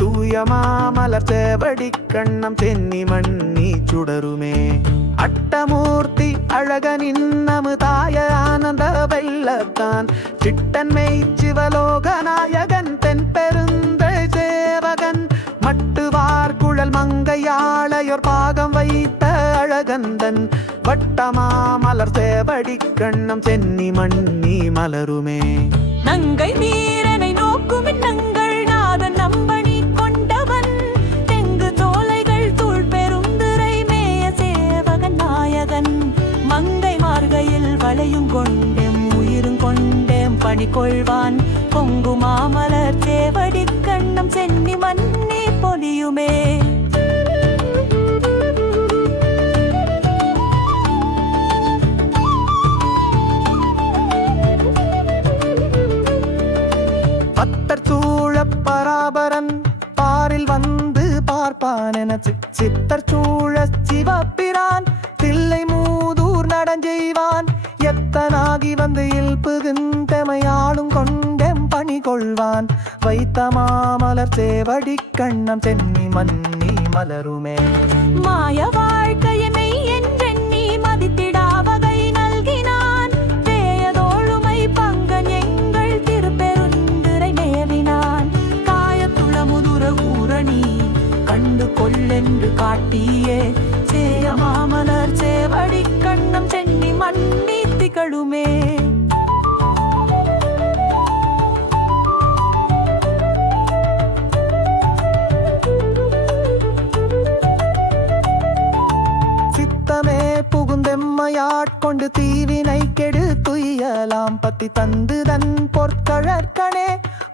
மாமலர் சேவடி கண்ணம் தென்னி மண்ணி சுடருமே. அட்டமூர்த்தி அழகனின் நமு தாய ஆனந்த வெள்ளத்தான் சிட்டன்மை சிவலோக நாயகன் தென் பெருந்த சேவகன். மட்டுவார் குழல் மங்கையாளையோர் பாகம் வைத்த அழகந்தன். வட்டமாமலர் சேவடி கண்ணம் சென்னி மண்ணி மலருமே. நங்கை நீ பணி கொள்வான். பொங்கு மாமலர் தேவடி கண்ணம் சென்னி மன்னி பொலியுமே. பத்தர் சூழ பராபரன் பாரில் வந்து பார்ப்பான் என சித்தர் சூழ சிவப்பிரான் தில்லை மூதூர் நடஞ்செய்வான் எத்தனாகி வந்து இல்புகின்றமையாளும் கொண்டெம் கொள்வான். வைத்த மாமலர் சேவடி கண்ணம் தென்னி மன்னி மலருமே. மாய வாழ்க்கையினை என்றெண்ணி மதித்திடா வகை நல்கினான். பேயதோழுமை பங்கன் எங்கள் திருப்பெருந்துரை மேவினான். காயத்துள முதுர ஊரணி கண்டு கொள்ளென்று காட்டியே. சேய மாமலர் சேவடி கண்ணம் சென்னி மன்னி திகழுமே. புகுந்தெம்மையாட்கொண்டு தீவினை கெடு துய்யலாம் பத்தி தந்து தன் பொற்கழற்கனே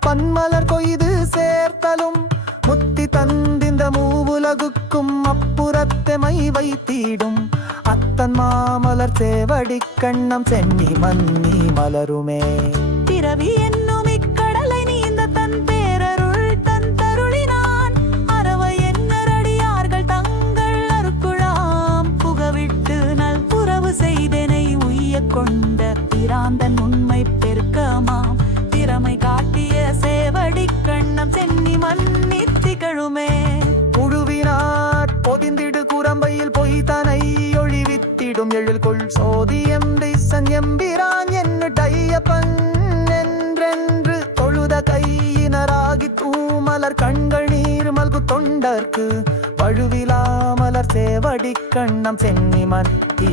பன்மலர் கொய்து சேர்த்தலும். முத்தி தந்திந்த மூவுலகுக்கும் அப்புறத்தெமை வைத்திடும். அத்தன் மாமலர் சேவடி கண்ணம் சென்னி மன்னி மலருமே. பிறவி என்ன கொண்ட பிராந்தன் உண்மை பெருக்கமாம். திறமை காட்டிய சேவடி கண்ணம் சென்னி மன்னி திகழுமே. புழுவினாற் பொதிந்திடு குரம்பையில் பொய்தனை ஒழிவித்திடும். எழில் கொள் சோதியம் திசன் எம்பிரான் என்ன டையப்பன் என்றென்று தொழுத கையினராகி தூமலர் கண்கள் நீர் மல்கு தொண்டர்க்கு பழுவிலாமலர் சேவடி கண்ணம் சென்னி மத்தி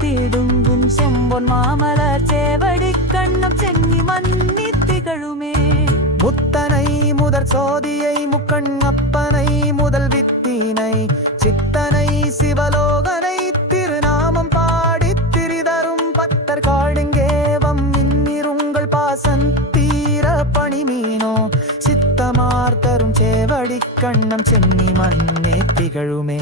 கட்கின்பத் செம்பொன் மாமலர் சேவடி கண்ணம் சென்னி மன்னி திகழுமே. முத்தனை முதற் சோதியை முக்கண் அப்பனை முதல் வித்தினை சித்தனை சிவலோகனை திருநாமம் பாடி திரிதரும் பத்தர் காடுங்கேவம் இன்னிருங்கள் பாசன் தீர பணிமீனோ. சித்தமார்த்தரும் சேவடி கண்ணம் சென்னி மண்ணே திகழுமே.